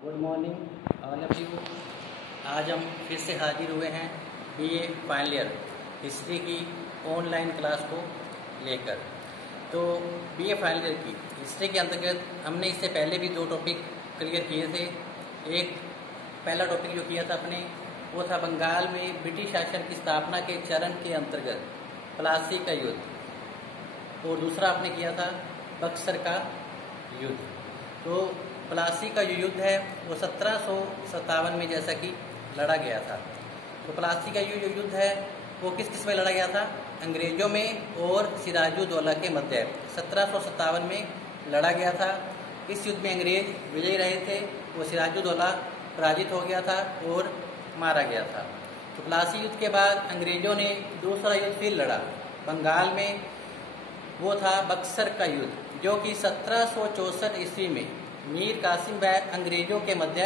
Good morning all of you. आज हम फिर से हाजिर हुए हैं बीए फाइनल ईयर हिस्ट्री की ऑनलाइन क्लास को लेकर। तो बीए फाइनल ईयर की हिस्ट्री के अंतर्गत हमने इससे पहले भी दो टॉपिक क्लियर किए थे। एक पहला टॉपिक जो किया था अपने वो था बंगाल में ब्रिटिश शासन की स्थापना के चरण के अंतर्गत प्लासी का युद्ध, और दूसरा आपने किया था बक्सर का युद्ध। तो प्लासी का जो युद्ध है वो 1757 में जैसा कि लड़ा गया था। तो प्लासी का जो युद्ध है वो किस किस में लड़ा गया था? अंग्रेजों में और सिराजुद्दौला के मध्य 1757 में लड़ा गया था। इस युद्ध में अंग्रेज विजयी रहे थे, वो सिराजुद्दौला पराजित हो गया था और मारा गया था। तो प्लासी युद्ध के बाद अंग्रेजों ने दूसरा युद्ध फिर लड़ा बंगाल में, वो था बक्सर का युद्ध, जो कि 1764 ईस्वी में मीर कासिम व अंग्रेजों के मध्य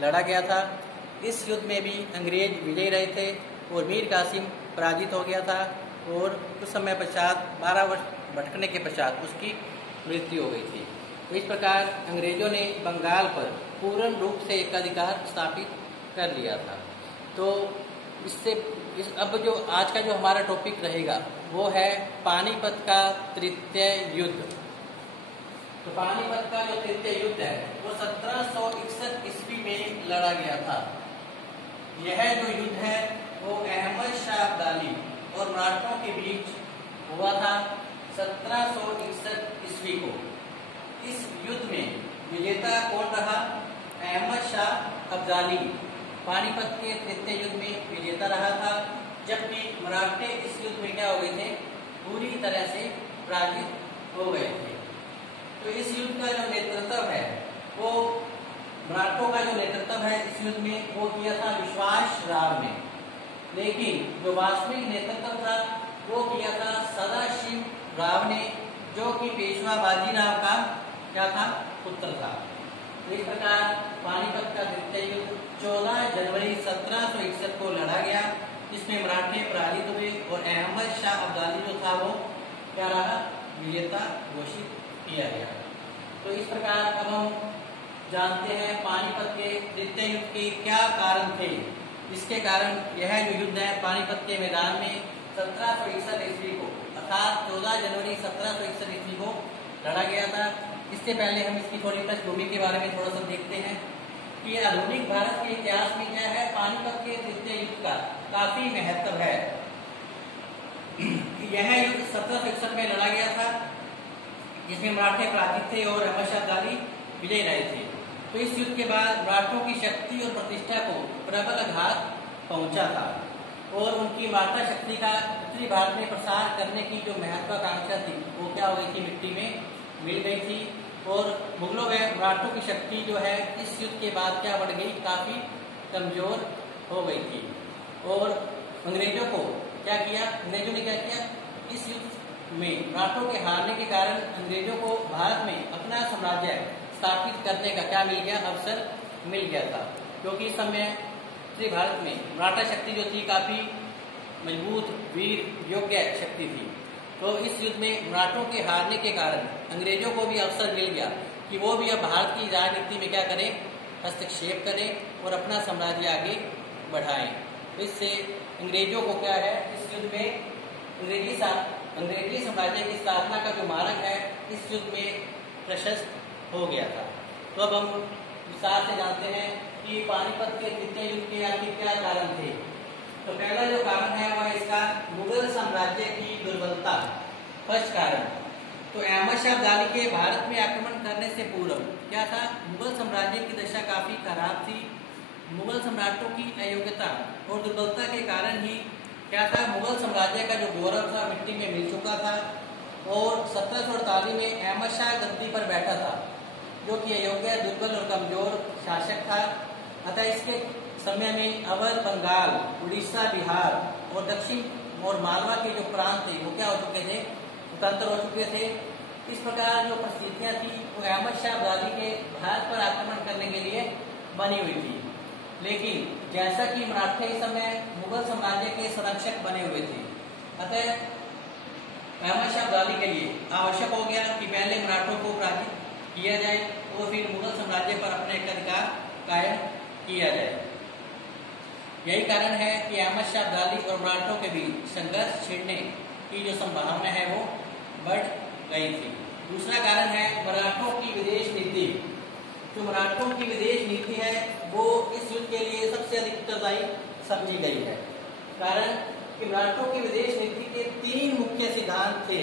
लड़ा गया था। इस युद्ध में भी अंग्रेज विजयी रहे थे और मीर कासिम पराजित हो गया था, और कुछ समय पश्चात 12 वर्ष भटकने के पश्चात उसकी मृत्यु हो गई थी। तो इस प्रकार अंग्रेजों ने बंगाल पर पूर्ण रूप से एकाधिकार स्थापित कर लिया था। तो अब जो आज का जो हमारा टॉपिक रहेगा वो है पानीपत का तृतीय युद्ध। तो पानीपत का जो तृतीय युद्ध है वो 1761 ईस्वी में लड़ा गया था। यह जो युद्ध है वो अहमद शाह अब्दाली और मराठों के बीच हुआ था 1761 ईस्वी को। इस युद्ध में विजेता कौन रहा? अहमद शाह अब्दाली पानीपत के तृतीय युद्ध में विजेता रहा था, जबकि मराठे इस युद्ध में क्या हो गए थे? पूरी तरह से पराजित हो गए थे। तो इस युद्ध का जो नेतृत्व है वो मराठों का जो नेतृत्व है इस युद्ध में वो किया था विश्वास राव ने, लेकिन जो वास्तविक नेतृत्व था वो किया था सदाशिव राव ने, जो कि पेशवा बाजीराव का क्या था? पुत्र था। तो इस प्रकार पानीपत का तृतीय युद्ध 14 जनवरी 1761 को लड़ा गया, जिसमें मराठे पराजित हुए और अहमद शाह अब्दाली जो था वो क्या रहा? विजेता घोषित किया गया। तो इस प्रकार अब हम जानते हैं पानीपत के तृतीय युद्ध के क्या कारण थे। इसके कारण यह जो युद्ध है पानीपत के मैदान में 1761 ईस्वी को अर्थात 14 जनवरी 1761 ईस्वी को लड़ा गया था। इससे पहले हम इसकी थोड़ी पृष्ठभूमि के बारे में थोड़ा सा देखते हैं कि आधुनिक भारत के इतिहास में क्या है, पानीपत के तृतीय युद्ध का काफी महत्व है। यह युद्ध 1761 में लड़ा गया था, जिसमें मराठे पराजित थे और अहमद शाह अब्दाली विजयी रहे थे। तो इस युद्ध के बाद मराठों की शक्ति और प्रतिष्ठा को प्रबल आघात पहुंचा था, और उनकी मराठा शक्ति का उत्तरी भारत में प्रसार करने की जो महत्वाकांक्षा थी वो क्या हो गई थी? मिट्टी में मिल गई थी। और मुगलों व मराठों की शक्ति जो है इस युद्ध के बाद क्या बढ़ गई? काफी कमजोर हो गई थी। और अंग्रेजों को क्या किया? अंग्रेजों ने क्या किया? इस युद्ध में मराठों के हारने के कारण अंग्रेजों को भारत में अपना साम्राज्य स्थापित करने का क्या मिल गया? अवसर मिल गया था, क्योंकि इस समय उत्तरी भारत में मराठा शक्ति जो थी काफी मजबूत, वीर, योग्य शक्ति थी। तो इस युद्ध में मराठों के हारने के कारण अंग्रेजों को भी अवसर मिल गया कि वो भी अब भारत की राजनीति में क्या करें? हस्तक्षेप करें और अपना साम्राज्य आगे बढ़ाएं। तो इससे अंग्रेजों को क्या है? इस युद्ध में अंग्रेजी साम्राज्य की स्थापना का जो मार्ग है इस युद्ध में प्रशस्त हो गया था। तो अब हम विस्तार से जानते हैं कि पानीपत के तृतीय युद्ध के आखिर क्या कारण थे। तो पहला जो कारण है वह इसका मुगल साम्राज्य की दुर्बलता। फर्स्ट कारण तो अहमद शाह अब्दाली के भारत में आक्रमण करने से पूर्व क्या था? मुगल साम्राज्य की दशा काफी खराब थी। मुगल सम्राटों की अयोग्यता और दुर्बलता के कारण ही क्या था? मुगल साम्राज्य का जो गौरव था मिट्टी में मिल चुका था, और 1748 में अहमद शाह गद्दी पर बैठा था, जो कि अयोग्य, दुर्बल और कमजोर शासक था। अतः इसके समय में अवध, बंगाल, उड़ीसा, बिहार और दक्षिण और मालवा के जो प्रांत थे वो क्या हो चुके थे? स्वतंत्र हो चुके थे। इस प्रकार जो परिस्थितियां थी वो अहमद शाह अब्दाली के भारत पर आक्रमण करने के लिए बनी हुई थी। लेकिन जैसा कि मराठे इस समय मुगल साम्राज्य के संरक्षक बने हुए थे, अतः अहमद शाह अब्दाली के लिए आवश्यक हो गया कि पहले मराठों को पराजित किया जाए और फिर मुगल साम्राज्य पर अपने एकाधिकार कायम किया जाए। यही कारण है कि अहमद शाह अब्दाली और मराठों के बीच संघर्ष छिड़ने की जो संभावना है वो बढ़ गई थी। दूसरा कारण है मराठों की विदेश नीति। जो मराठों की विदेश नीति है वो इस युद्ध के लिए सबसे अधिक उत्तरदायी समझी गई है। कारण कि मराठों की विदेश नीति के 3 मुख्य सिद्धांत थे।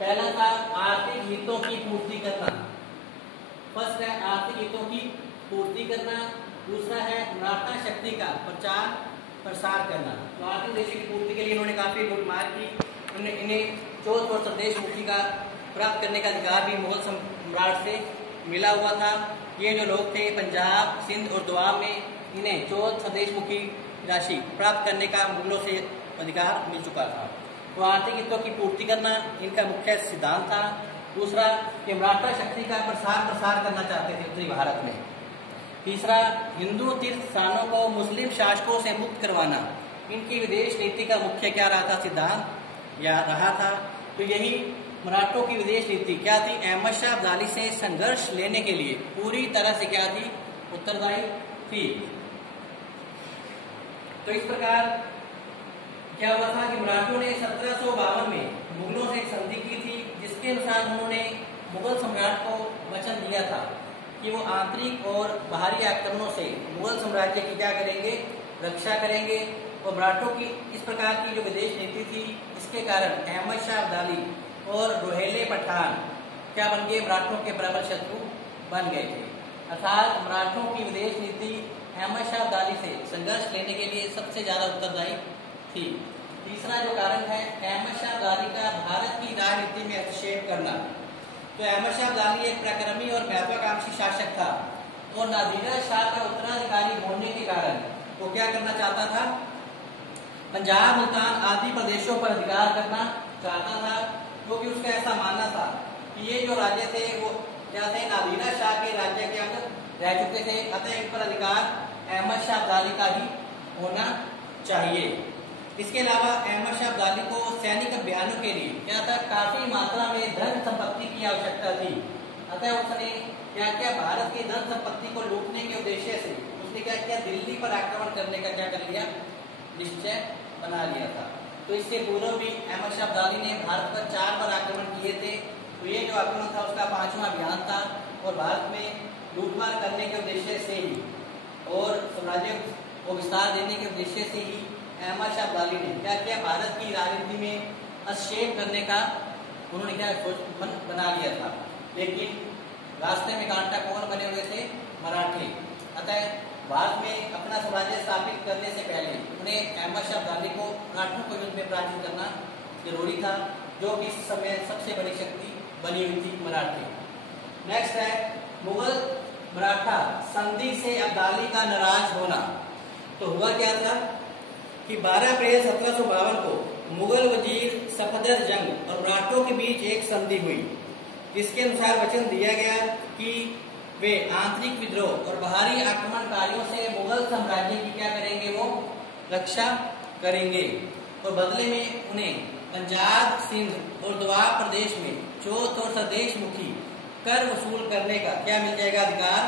पहला था आर्थिक हितों की पूर्ति करना। फर्स्ट है आर्थिक हितों की पूर्ति करना। दूसरा है मराठा शक्ति का प्रचार प्रसार करना। तो आर्थिक उद्देश्य की पूर्ति के लिए इन्होंने काफी लूटमार की। इन्हें चौथ और स्वदेश मुक्ति का प्राप्त करने का अधिकार भी मुगल सम्राट से मिला हुआ था। ये जो लोग थे पंजाब, सिंध और दोआब में, इन्हें चौथ स्वदेश मुखी राशि प्राप्त करने का मुगलों से अधिकार मिल चुका था। तो आर्थिक हितों की पूर्ति करना इनका मुख्य सिद्धांत था। दूसरा कि मराठा शक्ति का प्रसार करना चाहते थे उत्तरी भारत में। तीसरा हिंदू तीर्थ स्थानों को मुस्लिम शासकों से मुक्त करवाना। इनकी विदेश नीति का मुख्य क्या रहा था, सिद्धांत या रहा था। तो यही मराठों की विदेश नीति क्या थी, अहमद शाह अब्दाली से संघर्ष लेने के लिए पूरी तरह से क्या थी, उत्तरदायी थी। तो इस प्रकार क्या हुआ था कि मराठों ने 1752 में मुगलों से एक संधि की थी, जिसके अनुसार उन्होंने मुगल सम्राट को वचन दिया था कि वो आंतरिक और बाहरी आक्रमणों से मुगल साम्राज्य की क्या करेंगे, रक्षा करेंगे। और मराठों की इस प्रकार की जो विदेश नीति थी, इसके कारण अहमद शाह अब्दाली और रोहेले पठान क्या बन गए, मराठों के प्रबल शत्रु बन गए थे। अर्थात मराठों की विदेश नीति अहमद शाह अब्दाली से संघर्ष लेने के लिए सबसे ज्यादा उत्तरदायी थी। तीसरा जो कारण है अहमद शाह अब्दाली का भारत की राजनीति में हस्तक्षेप करना। तो अहमद शाह अब्दाली एक पराक्रमी और महत्वाकांक्षी शासक था और नादिरा शाह का उत्तराधिकारी होने के कारण वो क्या करना चाहता था, पंजाब, मुल्तान आदि प्रदेशों पर अधिकार करना चाहता था, क्योंकि उसका ऐसा मानना था कि ये जो राज्य थे वो क्या थे, नादिरा शाह के राज्य के अंदर रह चुके थे। अतः इन पर अधिकार अहमद शाह अब्दाली का ही होना चाहिए। इसके अलावा अहमद शाह अब्दाली को सैनिक अभियानों के लिए क्या था, काफी मात्रा में धन संपत्ति की आवश्यकता थी। अतः उसने क्या किया, भारत की धन संपत्ति को लूटने के उद्देश्य से उसने क्या किया, दिल्ली पर आक्रमण करने का क्या कर लिया, निश्चय बना लिया था। तो इससे पूर्व भी अहमद शाह अब्दाली ने भारत पर 4 बार आक्रमण किए थे। तो ये जो आक्रमण था उसका 5वां अभियान था और भारत में लूटमार करने के उद्देश्य से ही और साम्राज्य को विस्तार देने के उद्देश्य से ही अहमद शाह अब्दाली ने क्या किया, भारत की राजनीति में हस्तक्षेप करने का उन्होंने क्या बना लिया था। लेकिन रास्ते में कांटा कौन बने हुए थे, मराठे। अतः भारत में अपना साम्राज्य स्थापित करने से पहले उन्हें अहमद शाह अब्दाली को मराठों को युद्ध में पराजित करना जरूरी था, जो कि इस समय सबसे बड़ी शक्ति बनी हुई थी, मराठे। नेक्स्ट है मुगल मराठा संधि से अब्दाली का नाराज होना। तो हुआ क्या था कि 12 अप्रैल 1752 को मुगल वजीर सफदर जंग और मराठों के बीच एक संधि हुई, जिसके अनुसार वचन दिया गया कि वे आंतरिक विद्रोह और बाहरी आक्रमणकारियों से मुगल साम्राज्य की क्या करेंगे, वो रक्षा करेंगे। और बदले में उन्हें पंजाब, सिंध और दोआब प्रदेश में चौथ और स्वदेश मुखी कर वसूल करने का क्या मिल जाएगा, अधिकार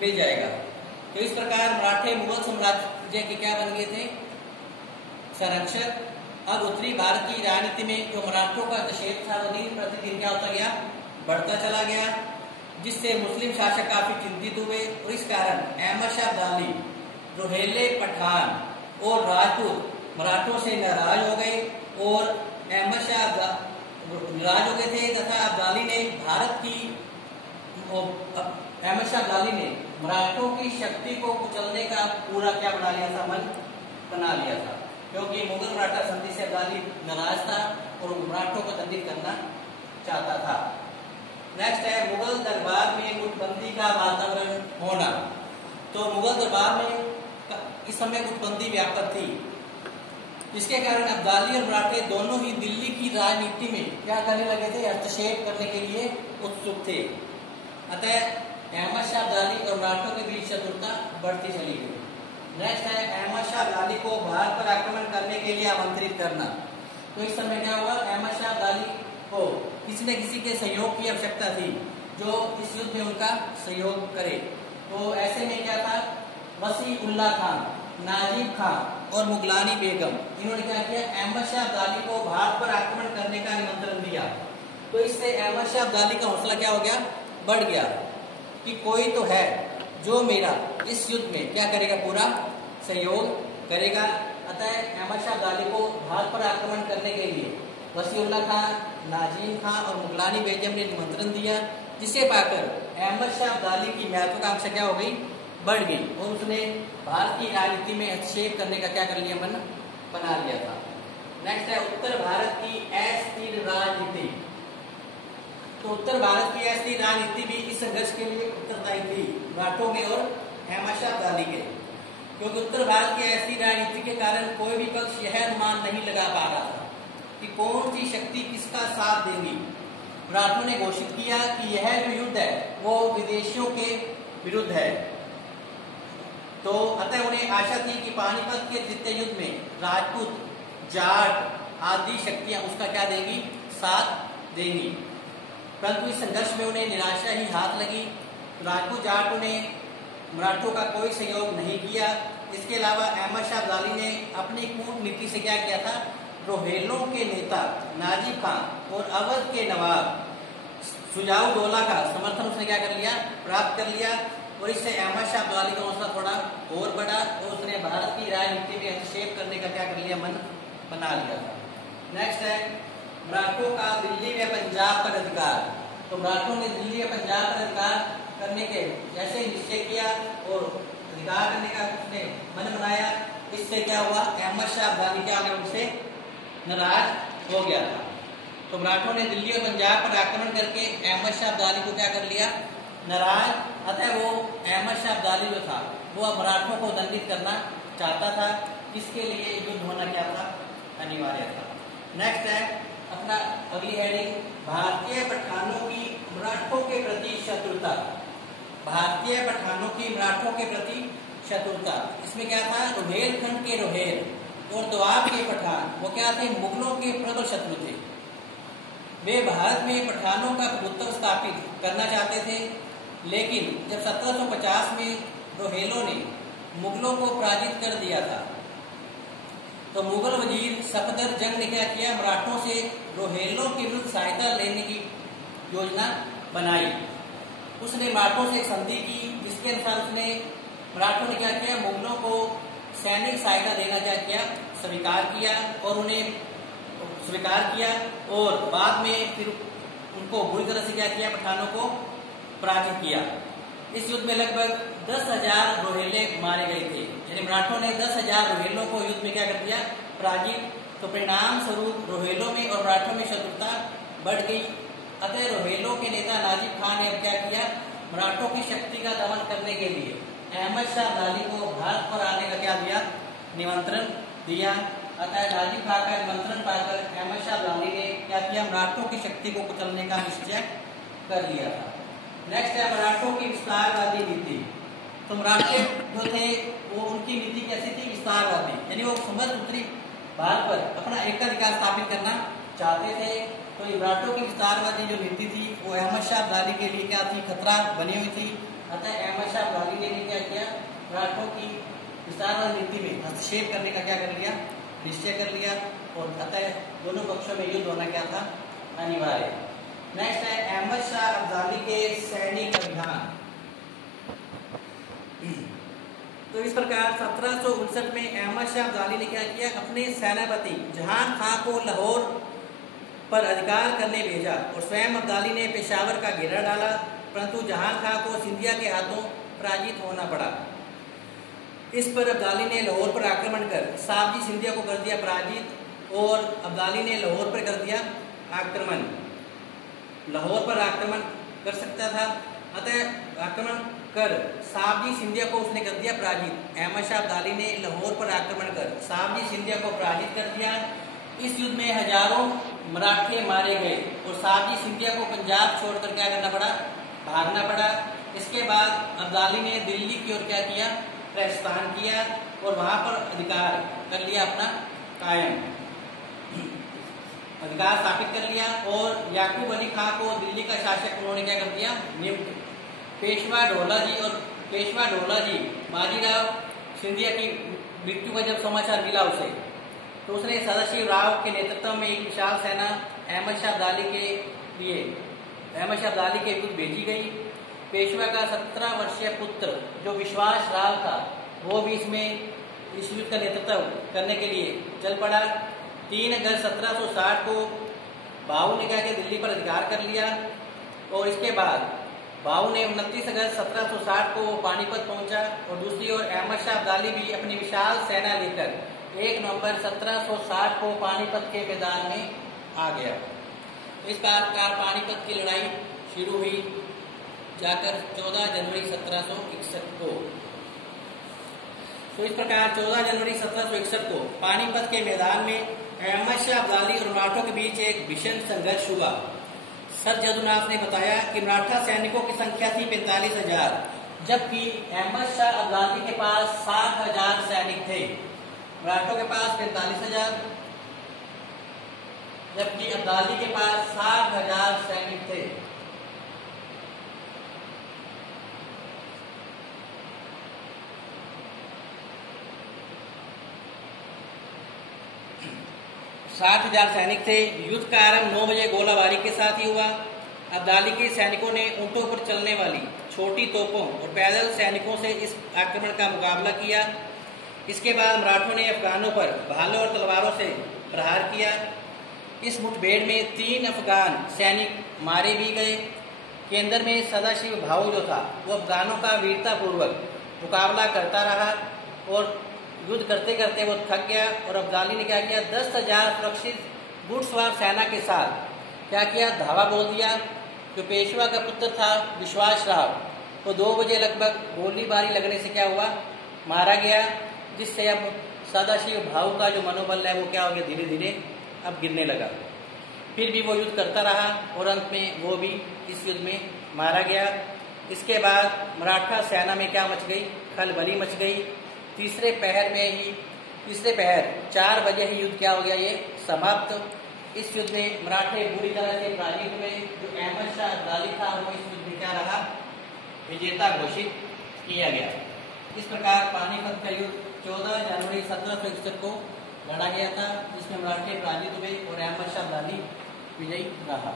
मिल जाएगा। तो इस प्रकार मराठे मुगल साम्राज्य के क्या बन गए थे, संरक्षक। अब उत्तरी भारत की राजनीति में जो मराठों का हस्तक्षेप था वो दिन प्रतिदिन क्या होता गया, बढ़ता चला गया, जिससे मुस्लिम शासक काफी चिंतित हुए। और इस कारण अहमद शाह अब्दाली, रोहेले पठान और राजपूत मराठों से नाराज हो गए और अहमद शाह नाराज हो गए थे तथा अब्दाली ने अहमद शाह अब्दाली ने मराठों की शक्ति को कुचलने का पूरा क्या बना लिया था, मन बना लिया था, क्योंकि मुगल मराठा संधि से अब्दाली नाराज था और मराठों को दंडित करना चाहता था। नेक्स्ट है मुगल दरबार में गुटबंदी का वातावरण होना। तो मुगल दरबार में इस समय गुटबंदी व्यापक थी, जिसके कारण अब्दाली और मराठे दोनों ही दिल्ली की राजनीति में क्या करने लगे थे, हस्तक्षेप करने के लिए उत्सुक थे। अतः अहमद शाह अब्दाली और मराठों के बीच शत्रुता बढ़ती चली गई। नेक्स्ट है अहमद शाह अब्दाली को भारत पर आक्रमण करने के लिए आमंत्रित करना। तो इस समय क्या हुआ, अहमद शाह अब्दाली को किसी न किसी के सहयोग की आवश्यकता थी जो इस युद्ध में उनका सहयोग करे। तो ऐसे में क्या था वसी उल्लाह खान, नाजिब खान और मुगलानी बेगम, इन्होंने क्या किया, अहमद शाह अब्दाली को भारत पर आक्रमण करने का निमंत्रण दिया। तो इससे अहमद शाह अब्दाली का हौसला क्या हो गया, बढ़ गया कि कोई तो है जो मेरा इस युद्ध में क्या करेगा, पूरा सहयोग करेगा। अतः अहमद शाह अब्दाली को भारत पर आक्रमण करने के लिए वसीउल्लाह खान, नाजिम खान और मुगलानी बेगम ने निमंत्रण दिया, जिसे पाकर अहमद शाह अब्दाली की महत्वाकांक्षा क्या हो गई, बढ़ गई और उसने भारत की राजनीति में हस्तक्षेप करने का क्या कर लिया, मन बना लिया था। नेक्स्ट है उत्तर भारत की अस्थिर राजनीति। तो उत्तर भारत की अस्थिर राजनीति भी इस संघर्ष के लिए उत्तरदायी थी, मराठों में और अहमद शाह अब्दाली के, क्योंकि उत्तर भारत की अस्थिर राजनीति के कारण कोई भी पक्ष यह अनुमान नहीं लगा पा रहा था कि कौन सी शक्ति किसका साथ देगी। मराठों ने घोषित किया कि यह जो युद्ध है वो विदेशियों के विरुद्ध है। तो अतः उन्हें आशा थी कि पानीपत के द्वितीय युद्ध में राजपूत, जाट आदि शक्तियां उसका क्या देंगी, साथ देंगी। परंतु इस संघर्ष में उन्हें निराशा ही हाथ लगी। राजपूत जाटों ने मराठों का कोई सहयोग नहीं किया। इसके अलावा अहमद शाह अब्दाली ने अपनी कूटनीति से क्या किया था, रोहेलों के नेता नाजिब खान और अवध के नवाब सुजाउद्दौला का समर्थन उसने क्या कर लिया, प्राप्त कर लिया। और इससे अहमद शाह अब्दाली का हौसला थोड़ा और बढ़ा और उसने भारत की राजनीति में हस्तक्षेप करने का क्या कर लिया, मन बना लिया था। नेक्स्ट है मराठों का दिल्ली व पंजाब पर अधिकार। तो मराठों ने दिल्ली व पंजाब पर अधिकार करने के जैसे निश्चय किया और अधिकार करने का उसने मन बनाया, इससे क्या हुआ, अहमद शाह अब्दाली क्या हो गया, उनसे नाराज हो गया था। तो मराठों ने दिल्ली और पंजाब पर आक्रमण करके अहमद शाह अब्दाली को क्या कर लिया, नाराज। अतः वो अहमद शाह अब्दाली जो था वो अब मराठों को दंडित करना चाहता था, इसके लिए युद्ध होना क्या था, अनिवार्य था। नेक्स्ट है अपना अगली हेडिंग, भारतीय पठानों की मराठों के प्रति शत्रुता। भारतीय पठानों की मराठों के प्रति शत्रुता, इसमें क्या था, रोहेलखंड के रोहेल और दोआब के पठान वो क्या थे, मुगलों के प्रबल शत्रु थे। वे भारत में पठानों का प्रभुत्व स्थापित करना चाहते थे, लेकिन जब 1750 में रोहेलों ने मुगलों को पराजित कर दिया था, तो मुगल वजीर सफदर जंग ने क्या किया, मराठों से रोहेलों के विरुद्ध सहायता लेने की योजना बनाई। उसने मराठों से एक संधि की, जिसके अनुसार उसने मराठों ने क्या किया, मुगलों को सैनिक सहायता देना क्या किया, स्वीकार किया और उन्हें स्वीकार किया और बाद में फिर उनको बुरी तरह से क्या किया, पठानों को पराजित किया। इस युद्ध में लगभग 10,000 रोहेले मारे गए थे, यानी मराठों ने 10,000 रोहेलों को युद्ध में क्या कर दिया, पराजित। तो परिणाम स्वरूप रोहेलों में और मराठों में शत्रुता बढ़ गई। अतः रोहेलों के नेता नाजिब खान ने अब क्या किया, मराठों की शक्ति का दमन करने के लिए अहमद शाह अब्दाली को भारत पर आने का क्या दिया, निमंत्रण दिया। अतः नाजिब खान का निमंत्रण पाकर अहमद शाह अब्दाली ने क्या किया, मराठों की शक्ति को कुचलने का निश्चय कर लिया था। नेक्स्ट है मराठों की विस्तारवादी नीति। तो मराठे जो थे वो उनकी नीति कैसी थी, विस्तारवादी, यानी वो समस्त उत्तरी भारत पर अपना एकाधिकार स्थापित करना चाहते थे। तो ये मराठों की विस्तारवादी जो नीति थी वो अहमद शाह अब्दाली के लिए क्या थी, खतरा बनी हुई थी। अतः अहमद शाह अब्दाली ने क्या किया, मराठों की विस्तारवादी नीति में हस्तक्षेप करने का क्या कर लिया, निश्चय कर लिया और अतः दोनों पक्षों में युद्ध होना क्या था, अनिवार्य। नेक्स्ट है अहमद शाह अब्दाली के सैनिक अभियान। तो इस प्रकार 1759 में अहमद शाह अब्दाली ने क्या किया, अपने सेनापति जहान खां को लाहौर पर अधिकार करने भेजा और स्वयं अब्दाली ने पेशावर का घेरा डाला, परंतु जहान खां को सिंधिया के हाथों पराजित होना पड़ा। इस पर अब्दाली ने लाहौर पर आक्रमण कर साहबजी सिंधिया को कर दिया पराजित और अब्दाली ने लाहौर पर कर दिया आक्रमण। लाहौर पर आक्रमण कर सकता था, अतः आक्रमण कर साहबजी सिंधिया को उसने कर दिया पराजित। अहमद शाह अब्दाली ने लाहौर पर आक्रमण कर साहबजी सिंधिया को पराजित कर दिया। इस युद्ध में हजारों मराठे मारे गए और साहबजी सिंधिया को पंजाब छोड़कर क्या करना पड़ा, भागना पड़ा। इसके बाद अब्दाली ने दिल्ली की ओर क्या किया, प्रस्थान किया और वहां पर अधिकार कर लिया अपना कायम, अधिकार स्थापित कर लिया और याकूब अली खां को दिल्ली का शासक उन्होंने क्या कर दिया, नियुक्त। पेशवा ढोला जी और पेशवा ढोलाजी बाजीराव सिंधिया की मृत्यु का जब समाचार मिला उसे, तो उसने सदाशिव राव के नेतृत्व में एक विशाल सेना अहमद शाह अब्दाली के विरुद्ध भेजी गई। पेशवा का 17 वर्षीय पुत्र जो विश्वास राव था, वो भी इस युद्ध का नेतृत्व करने के लिए चल पड़ा। 3 अगस्त 1760 को भाऊ ने क्या दिल्ली पर अधिकार कर लिया, और इसके बाद भाऊ ने 29 अगस्त 1760 को पानीपत पहुंचा, और दूसरी ओर अहमद शाह अब्दाली भी अपनी विशाल सेना लेकर 1 नवंबर 1760 को पानीपत के मैदान में आ गया। इस प्रकार पानीपत की लड़ाई शुरू हुई जाकर 14 जनवरी 1761 को। तो इस प्रकार 14 जनवरी 1761 को पानीपत के मैदान में अहमद शाह अब्दाली और मराठों के बीच एक भीषण संघर्ष हुआ। सर जदुनाथ ने बताया कि मराठा सैनिकों की संख्या थी 45,000, जबकि अहमद शाह अब्दाली के पास 60,000 सैनिक थे। मराठों के पास 45,000, जबकि अब्दाली के पास 60,000 सैनिक थे। सैनिक थे। युद्ध का आरंभ 9 बजे गोलाबारी के साथ ही हुआ। अब्दाली के सैनिकों ने ऊंटों पर चलने वाली छोटी तोपों और पैदल सैनिकों से इस आक्रमण का मुकाबला किया। इसके बाद मराठों ने अफगानों पर भालों और तलवारों से प्रहार किया। इस मुठभेड़ में 3 अफगान सैनिक मारे भी गए। केंद्र में सदाशिव भाऊ जो था, वो अफगानों का वीरतापूर्वक मुकाबला करता रहा, और युद्ध करते करते वो थक गया, और अब्दाली ने क्या किया, 10,000 सुरक्षित घुड़सवार सेना के साथ क्या किया, धावा बोल दिया। जो पेशवा का पुत्र था विश्वास राव, वो 2 बजे लगभग गोलीबारी लगने से क्या हुआ, मारा गया, जिससे अब सदाशिव भाऊ का जो मनोबल है वो क्या हो गया, धीरे धीरे अब गिरने लगा। फिर भी वो युद्ध करता रहा, और अंत में वो भी इस युद्ध में मारा गया। इसके बाद मराठा सेना में क्या मच गई, खलबली मच गई। तीसरे पहर 4 बजे ही युद्ध क्या हो गया, ये समाप्त। इस युद्ध में मराठे बुरी तरह से पराजित हुए। जो अहमद शाह अब्दाली था, वो इस युद्ध में क्या रहा, विजेता घोषित किया गया। इस प्रकार पानीपत का युद्ध 14 जनवरी 1761 को लड़ा गया था, जिसमें मराठे पराजित हुए और अहमद शाह अब्दाली विजयी रहा।